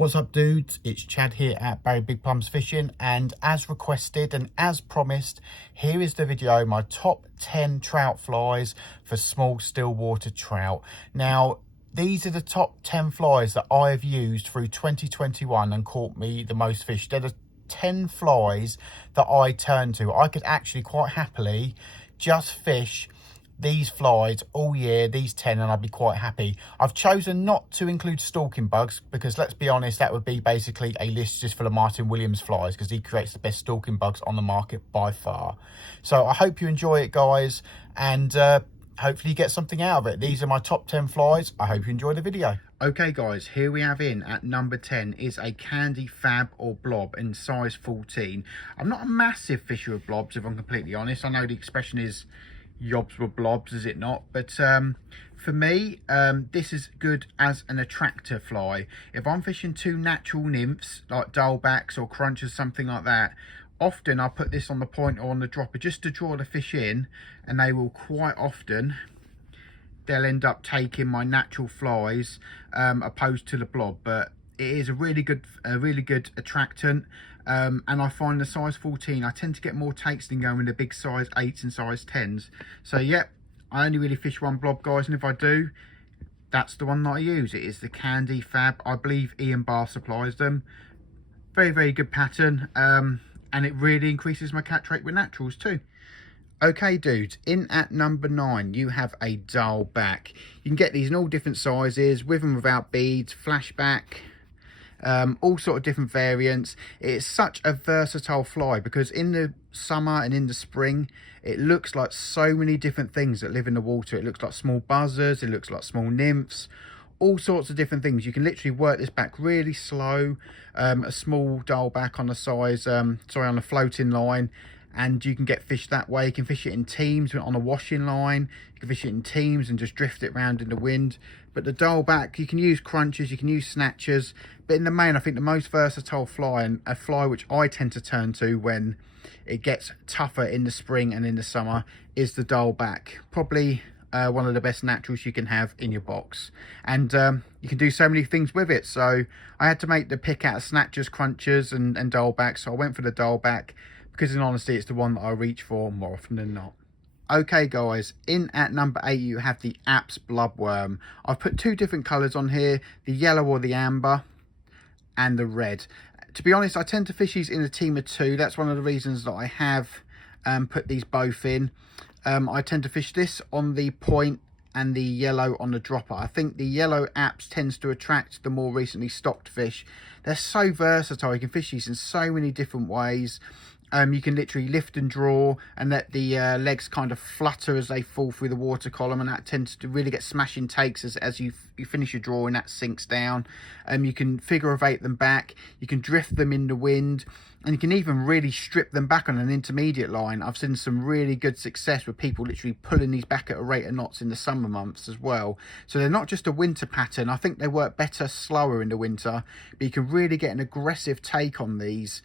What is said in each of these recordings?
What's up, dudes? It's Chad here at BarryBigPlumsFishing, and as requested and as promised, here is the video, my top 10 trout flies for small still water trout. Now, these are the top 10 flies that I have used through 2021 and caught me the most fish. They're the 10 flies that I turn to. I could actually quite happily just fish these flies all year, these 10, and I'd be quite happy. I've chosen not to include stalking bugs because, let's be honest, that would be basically a list just full of Martin Williams flies, because he creates the best stalking bugs on the market by far. So I hope you enjoy it, guys, and hopefully you get something out of it. These are my top 10 flies. I hope you enjoy the video. Okay, guys, here we have in at number 10 is a candy fab or blob in size 14. I'm not a massive fisher of blobs, if I'm completely honest. I know the expression is yobs were blobs, is it not? But for me, this is good as an attractor fly. If I'm fishing two natural nymphs like dullbacks or crunchers, something like that, often I put this on the point or on the dropper just to draw the fish in, and they will quite often, they'll end up taking my natural flies opposed to the blob. But it is a really good attractant. And I find the size 14, I tend to get more takes than going with the big size 8s and size 10s. So yeah, I only really fish one blob, guys, and if I do, that's the one that I use. It is the Candy Fab. I believe Ian Barr supplies them. Very good pattern, and it really increases my catch rate with naturals too. Okay, dudes, in at number 9, you have a dullback. You can get these in all different sizes, with and without beads, flashback, all sort of different variants. It's such a versatile fly because in the summer and in the spring, it looks like so many different things that live in the water. It looks like small buzzers, it looks like small nymphs, all sorts of different things. You can literally work this back really slow, a small dullback on the size, on a floating line, and you can get fish that way. You can fish it in teams on a washing line. You can fish it in teams and just drift it around in the wind. But the dullback, you can use crunchers, you can use snatchers, but in the main, I think the most versatile fly, and a fly which I tend to turn to when it gets tougher in the spring and in the summer, is the dullback. Probably one of the best naturals you can have in your box, and you can do so many things with it. So I had to make the pick out of snatchers, crunchers and dullback, so I went for the dullback because in honesty it's the one that I reach for more often than not. Okay, guys, in at number 8 you have the Apps bloodworm. I've put two different colours on here, the yellow or the amber and the red. To be honest, I tend to fish these in a team of 2. That's one of the reasons that I have put these both in. I tend to fish this on the point and the yellow on the dropper. I think the yellow Apps tends to attract the more recently stocked fish. They're so versatile. You can fish these in so many different ways. You can literally lift and draw and let the legs kind of flutter as they fall through the water column, and that tends to really get smashing takes as you finish your drawing. That sinks down. You can figure of 8 them back, you can drift them in the wind, and you can even really strip them back on an intermediate line. I've seen some really good success with people literally pulling these back at a rate of knots in the summer months as well. So they're not just a winter pattern. I think they work better slower in the winter, but you can really get an aggressive take on these,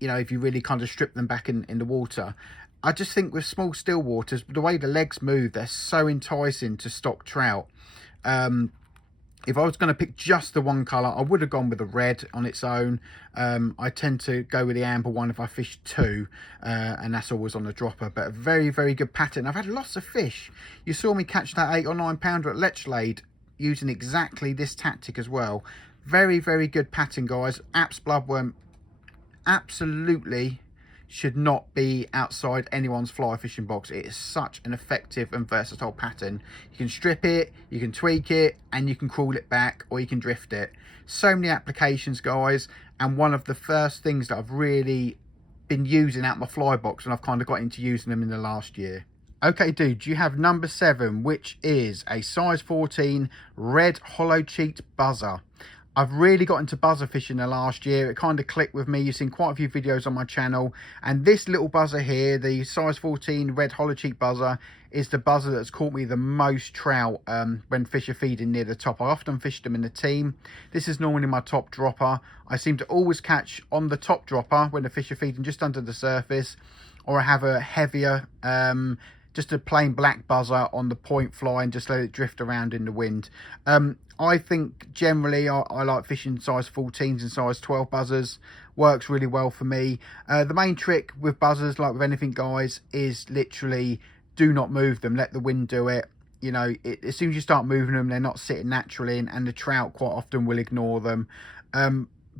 you know, if you really kind of strip them back in the water. I just think with small still waters, the way the legs move, they're so enticing to stock trout. If I was going to pick just the one colour, I would have gone with the red on its own. I tend to go with the amber one if I fish 2, and that's always on the dropper. But a very good pattern. I've had lots of fish. You saw me catch that 8 or 9 pounder at Lechlade using exactly this tactic as well. Very good pattern, guys. Apps bloodworm absolutely should not be outside anyone's fly fishing box. It is such an effective and versatile pattern. You can strip it, you can tweak it, and you can crawl it back, or you can drift it. So many applications, guys, and one of the first things that I've really been using out my fly box, and I've kind of got into using them in the last year. Okay, dude, you have number 7, which is a size 14 red hollow cheeked buzzer. I've really got into buzzer fishing the last year. It kind of clicked with me. You've seen quite a few videos on my channel, and this little buzzer here, the size 14 red hollow cheek buzzer, is the buzzer that's caught me the most trout when fish are feeding near the top. I often fish them in the team. This is normally my top dropper. I seem to always catch on the top dropper when the fish are feeding just under the surface, or I have a heavier just a plain black buzzer on the point fly and just let it drift around in the wind. I think generally I like fishing size 14s and size 12 buzzers. Works really well for me. The main trick with buzzers, like with anything guys, is literally do not move them. Let the wind do it. You know, as soon as you start moving them, they're not sitting naturally, and the trout quite often will ignore them.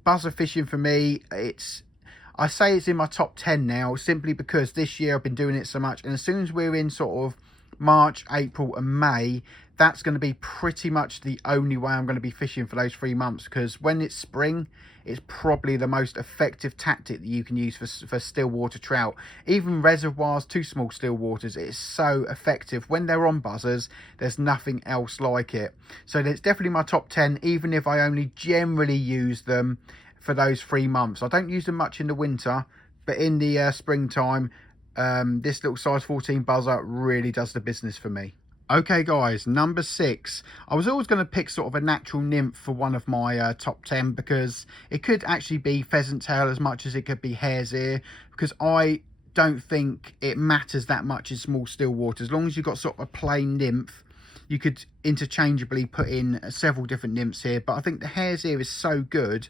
Buzzer fishing for me, I say it's in my top 10 now, simply because this year I've been doing it so much, and as soon as we're in sort of March, April and May, that's going to be pretty much the only way I'm going to be fishing for those 3 months, because when it's spring, it's probably the most effective tactic that you can use for still water trout. Even reservoirs, too small still waters, it's so effective. When they're on buzzers, there's nothing else like it. So it's definitely my top 10, even if I only generally use them for those 3 months. I don't use them much in the winter, but in the springtime, this little size 14 buzzer really does the business for me. Okay guys, number 6. I was always going to pick sort of a natural nymph for one of my top 10, because it could actually be pheasant tail as much as it could be hare's ear, because I don't think it matters that much in small still water. As long as you've got sort of a plain nymph, you could interchangeably put in several different nymphs here. But I think the hare's ear is so good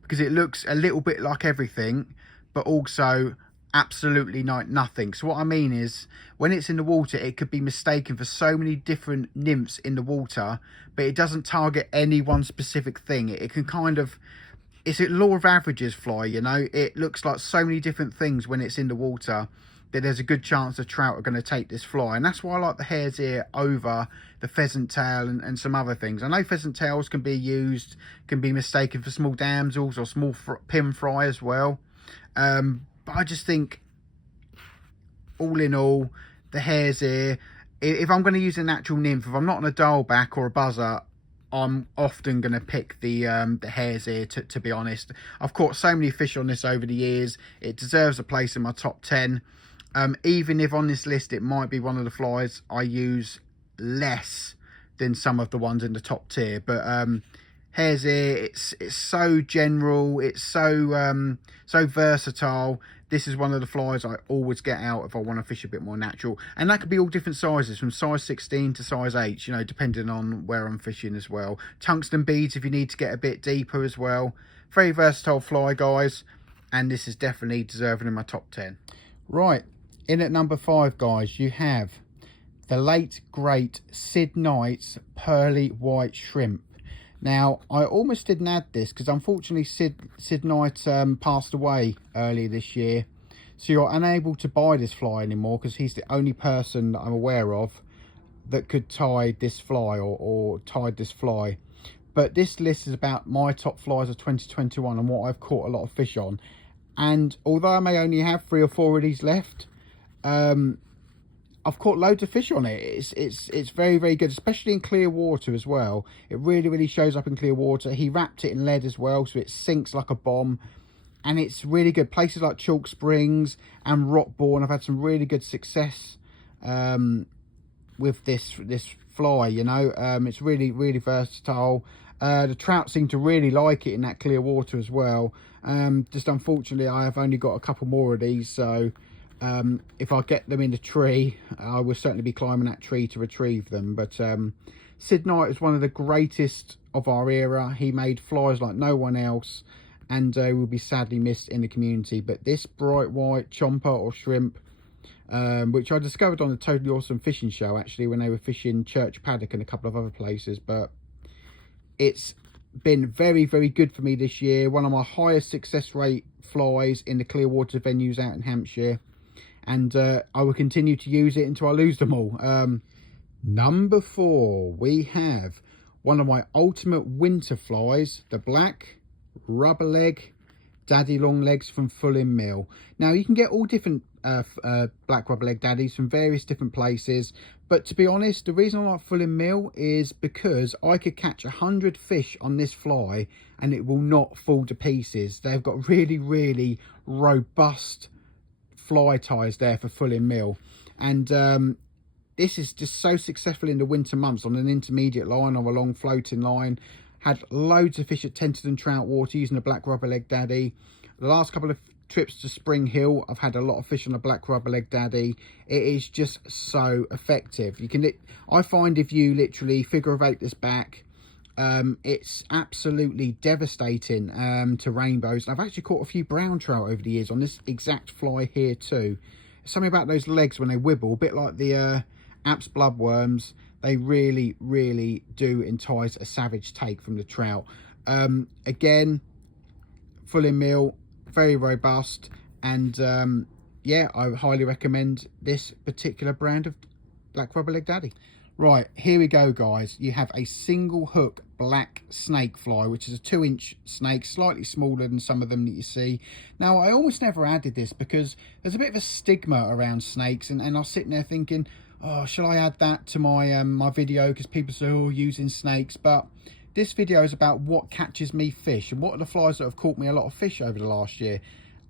because it looks a little bit like everything, but also absolutely like nothing. So what I mean is, when it's in the water, it could be mistaken for so many different nymphs in the water, but it doesn't target any one specific thing. It can kind of, it's a law of averages fly, you know. It looks like so many different things when it's in the water that there's a good chance the trout are going to take this fly. And that's why I like the hare's ear over the pheasant tail and some other things. I know pheasant tails can be used, can be mistaken for small damsels or small pin fry as well. But I just think, all in all, the hare's ear, if I'm going to use a natural nymph, if I'm not on a dialback or a buzzer, I'm often going to pick the hare's ear, to be honest. I've caught so many fish on this over the years. It deserves a place in my top 10. Even if on this list it might be one of the flies I use less than some of the ones in the top tier. But hare's ear, it's so general, it's so versatile. This is one of the flies I always get out if I want to fish a bit more natural, and that could be all different sizes, from size 16 to size 8, you know, depending on where I'm fishing as well. Tungsten beads if you need to get a bit deeper as well. Very versatile fly guys, and this is definitely deserving in my top 10. Right, in at number 5 guys, you have the late great Sid Knight's Pearly White Shrimp. Now, I almost didn't add this because unfortunately Sid Knight passed away earlier this year. So you're unable to buy this fly anymore, because he's the only person that I'm aware of that could tie this fly or tied this fly. But this list is about my top flies of 2021 and what I've caught a lot of fish on. And although I may only have 3 or 4 of these left, I've caught loads of fish on it. It's very, very good, especially in clear water as well. It really shows up in clear water. He wrapped it in lead as well, so it sinks like a bomb. And it's really good. Places like Chalk Springs and Rockbourne, I've had some really good success with this fly, you know. It's really versatile. The trout seem to really like it in that clear water as well. Just unfortunately, I have only got a couple more of these, so if I get them in the tree, I will certainly be climbing that tree to retrieve them. But Sid Knight is one of the greatest of our era. He made flies like no one else, and will be sadly missed in the community. But this bright white chomper or shrimp, which I discovered on a Totally Awesome Fishing show actually, when they were fishing Church Paddock and a couple of other places, but it's been very good for me this year. One of my highest success rate flies in the clear water venues out in Hampshire, and I will continue to use it until I lose them all. Number 4, we have one of my ultimate winter flies, the black rubber leg daddy long legs from Fulham Mill. Now you can get all different black rubber leg daddies from various different places, but to be honest, the reason I like Fulham Mill is because I could catch 100 fish on this fly and it will not fall to pieces. They've got really robust fly ties there for Fulham Mill, and this is just so successful in the winter months on an intermediate line or a long floating line. Had loads of fish at Tenterden Trout Water using a black rubber leg daddy. The last couple of trips to Spring Hill, I've had a lot of fish on a black rubber leg daddy. It is just so effective. You can, I find if you literally figure of 8 this back, It's absolutely devastating to rainbows. I've actually caught a few brown trout over the years on this exact fly here too. Something about those legs when they wibble, a bit like the Apps bloodworms. They really, really do entice a savage take from the trout. Again, full in meal, very robust, and yeah, I highly recommend this particular brand of black rubber-legged daddy. Right, here we go, guys. You have a single hook black snake fly, which is a 2-inch snake, slightly smaller than some of them that you see. Now, I almost never added this because there's a bit of a stigma around snakes, and I was sitting there thinking, oh, shall I add that to my my video, because people say, oh, using snakes. But this video is about what catches me fish and what are the flies that have caught me a lot of fish over the last year.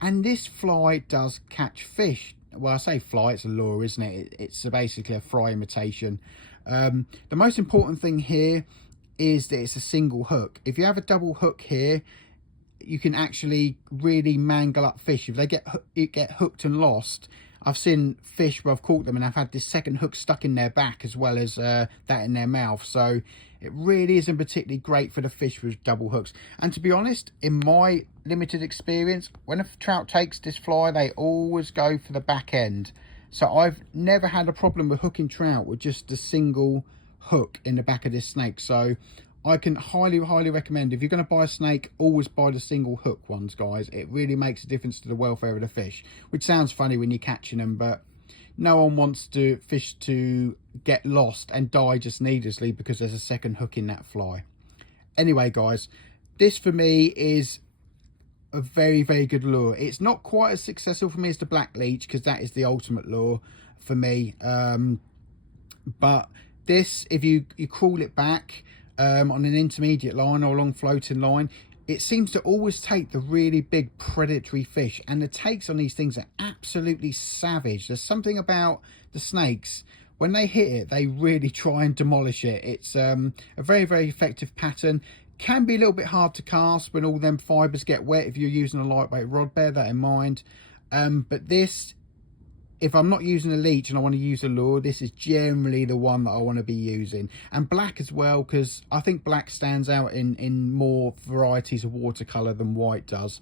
And this fly does catch fish. Well, I say fly, it's a lure, isn't it? It's basically a fry imitation. The most important thing here is that it's a single hook. If you have a double hook here, you can actually really mangle up fish. If they get hooked and lost, I've seen fish where I've caught them and I've had this second hook stuck in their back as well as that in their mouth. So it really isn't particularly great for the fish with double hooks. And to be honest, in my limited experience, when a trout takes this fly, they always go for the back end. So I've never had a problem with hooking trout with just a single hook in the back of this snake. So I can highly recommend, if you're going to buy a snake, always buy the single hook ones, guys. It really makes a difference to the welfare of the fish, which sounds funny when you're catching them, but no one wants to fish to get lost and die just needlessly because there's a second hook in that fly. Anyway, guys, this for me is a very good lure. It's not quite as successful for me as the black leech, because that is the ultimate lure for me. But this, if you crawl it back on an intermediate line or a long floating line, it seems to always take the really big predatory fish, and the takes on these things are absolutely savage. There's something about the snakes, when they hit it, they really try and demolish it. It's a very effective pattern. Can be a little bit hard to cast when all them fibers get wet if you're using a lightweight rod. Bear that in mind. But this, if I'm not using a leech and I want to use a lure, this is generally the one that I want to be using. And black as well, because I think black stands out in more varieties of watercolour than white does.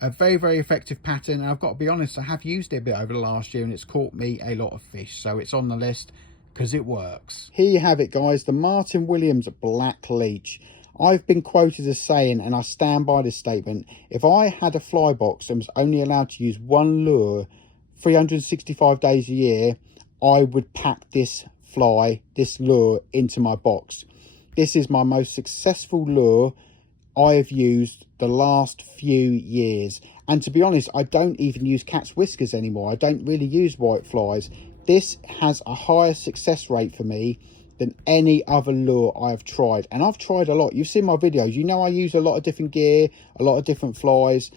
A very effective pattern. And I've got to be honest, I have used it a bit over the last year and it's caught me a lot of fish. So it's on the list because it works. Here you have it, guys. The Martin Williams Black Leech. I've been quoted as saying, and I stand by this statement, if I had a fly box and was only allowed to use one lure 365 days a year, I would pack this lure into my box. This is my most successful lure I have used the last few years. And to be honest, I don't even use cat's whiskers anymore. I don't really use white flies. This has a higher success rate for me than any other lure I've tried. And I've tried a lot. You've seen my videos. You know I use a lot of different gear, a lot of different flies.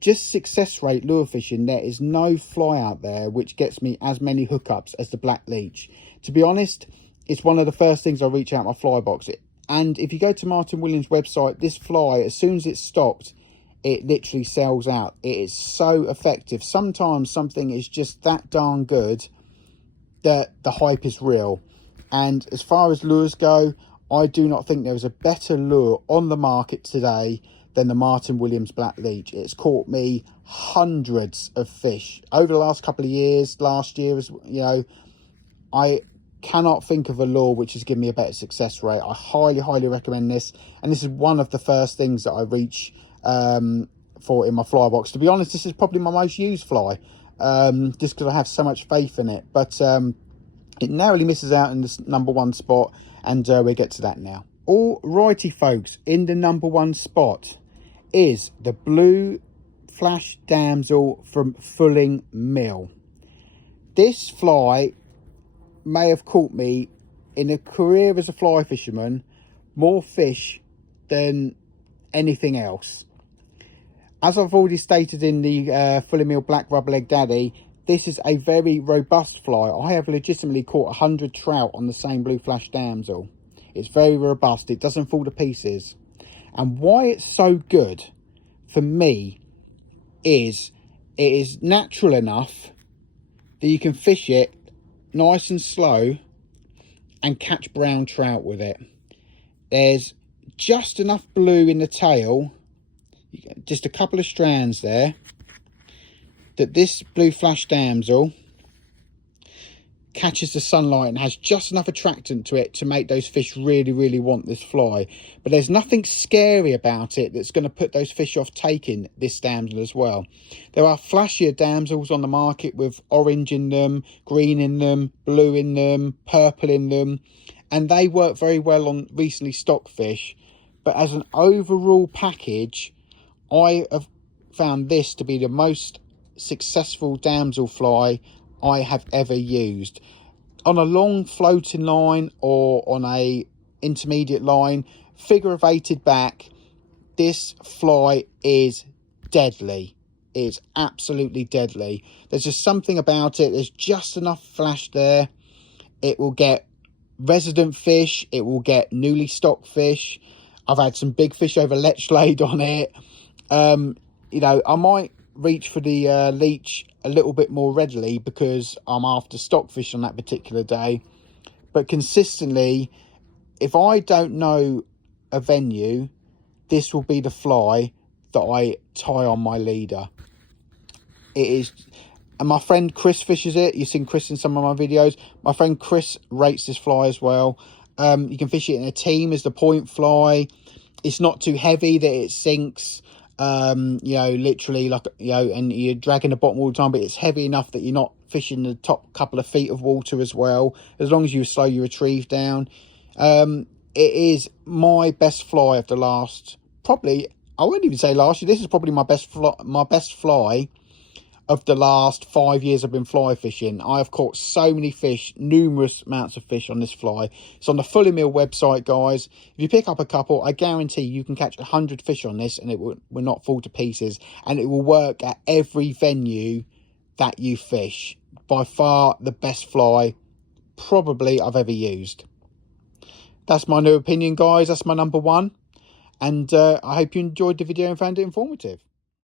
Just success rate lure fishing, there is no fly out there which gets me as many hookups as the black leech. To be honest, it's one of the first things I reach out my fly box. And if you go to Martin Williams' website, this fly, as soon as it's stocked, it literally sells out. It is so effective. Sometimes something is just that darn good that the hype is real. And as far as lures go, I do not think there is a better lure on the market today than the Martin Williams Black Leech. It's caught me hundreds of fish over the last couple of years. Last year, you know, I cannot think of a lure which has given me a better success rate. I highly recommend this, and this is one of the first things that I reach for in my fly box. To be honest, this is probably my most used fly, just because I have so much faith in it. But it narrowly misses out in this #1 spot, and we'll get to that now. Alrighty, folks, in the #1 spot is the Blue Flash Damsel from Fulling Mill. This fly may have caught me, in a career as a fly fisherman, more fish than anything else. As I've already stated in the Fulling Mill Black Rubber-Legged Daddy, this is a very robust fly. I have legitimately caught 100 trout on the same Blue Flash Damsel. It's very robust. It doesn't fall to pieces. And why it's so good for me is it is natural enough that you can fish it nice and slow and catch brown trout with it. there's just enough blue in the tail, just a couple of strands there, that this blue flash damsel catches the sunlight and has just enough attractant to it to make those fish really want this fly. But there's nothing scary about it that's going to put those fish off taking this damsel as well. There are flashier damsels on the market with orange in them, green in them, blue in them, purple in them, and they work very well on recently stocked fish. But as an overall package, I have found this to be the most successful damsel fly I have ever used. On a long floating line or on a intermediate line, figure of eighted back, this fly is deadly. It's absolutely deadly. There's just something about it. There's just enough flash there. It will get resident fish. It will get newly stocked fish. I've had some big fish over leech laid on it. You know, I might reach for the leech a little bit more readily because I'm after stockfish on that particular day. But consistently, if I don't know a venue, this will be the fly that I tie on my leader. It is, and my friend Chris fishes it. You've seen Chris in some of my videos. My friend Chris rates this fly as well. You can fish it in a team as the point fly. It's not too heavy that it sinks. You know, literally, like, you know, and you're dragging the bottom all the time, but it's heavy enough that you're not fishing the top couple of feet of water as well, as long as you slow your retrieve down. It is my best fly of the last, probably, I wouldn't even say last year, this is probably my best fly of the last 5 years I've been fly fishing. I have caught so many fish, numerous amounts of fish on this fly. It's on the Fully Mill website, guys. If you pick up a couple, I guarantee you can catch 100 fish on this and it will not fall to pieces. And it will work at every venue that you fish. By far the best fly probably I've ever used. That's my new opinion, guys. That's my number one. And I hope you enjoyed the video and found it informative.